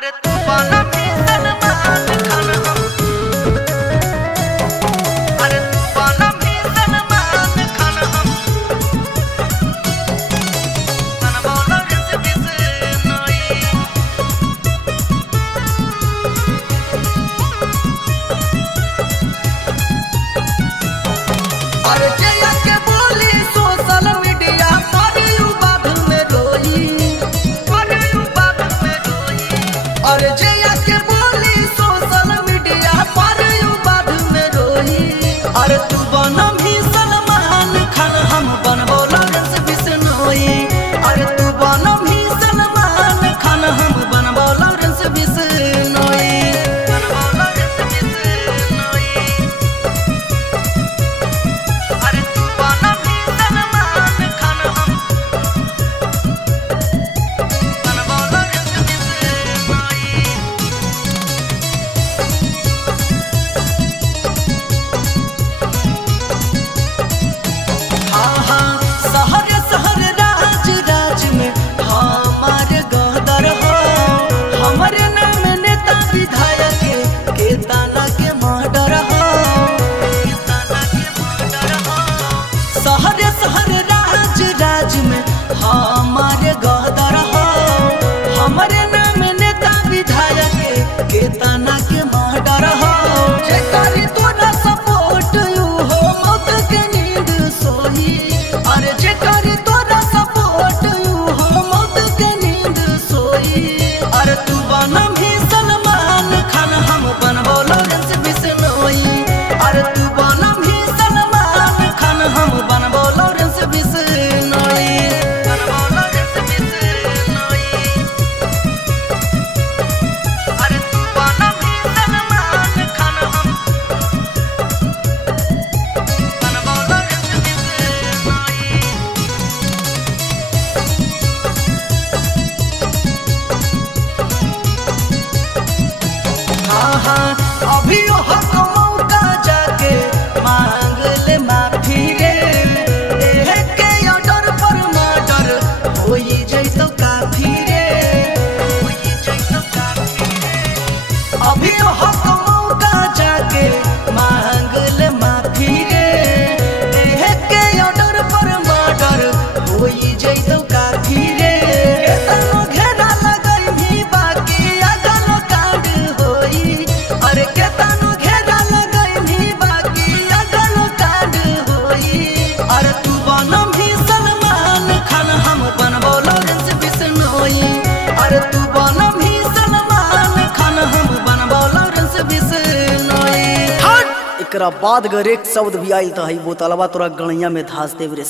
अरे तू वाला भी सलमान खान हम, अरे तू वाला भी सलमान खान हम, बनवाला रिस बिस नई। अरे जया के बोली सोशल मीडिया पर यू बात में रोई, पर यू बात में रोई। अरे जया के बोली सोशल मीडिया पर यू बात में रोई। अरे तू बनम ही सलमान खान हम बनबो लॉरेंस बिश्नोई। अरे तू बनम ही सलमान खान हम बनबो लॉरेंस बिश्नोई, बनबो लॉरेंस बिश्नोई। अरे तू वाला भी सलमान खान हम, बनवाला रिस बिस नई। हाँ हाँ शहर शहर राज राज में हमार गदर हो। हमारे नाम नेता विधायक के ताना के मर्डर हो, के ताना के मर्डर हो। शहर शहर राज राज में हमारे गदर हो। हमारे नाम नेता विधायक के ताना के मर्डर हो। जेकरी तोरा सपोर्ट यू हो मौत के नींद सोई। अरे जेकरी तोरा सपोर्ट यू हो मौत के नींद सोई। अरे तू बनम ही सलमान खान हम बनबो लॉरेंस बिश्नोई। अरे तू बनम ही सलमान खान हम बनबो लॉरेंस बिश्नोई, बनबो लॉरेंस बिश्नोई। अरे तू बनम ही सलमान खान हम, बनबो लॉरेंस बिश्नोई। हाँ हाँ अभी हक मौका जाके मांग ले माफी रे। एह के ऑर्डर पर मर्डर होई जैतो काफी रे, होई जैतो काफी रे। अभी हक मौका जाके मांग ले माफी रे। एह के ऑर्डर पर मर्डर होई जैतो काफी रे। केतनो घेरा लगई भी बाकी अगल कांड होई। अरे केतनो घेरा लगई भी बाकी अगल कांड होई। अरे तू बनम ही सलमान खान हम बनबो लॉरेंस बिश्नोई। अरे तू बनम ही सलमान खान हम बनबो लॉरेंस बिश्नोई। एकरा बाद अगर एक शब्द भी आइल तो हई बोतलवा तोरा गणिया में धास देव रे।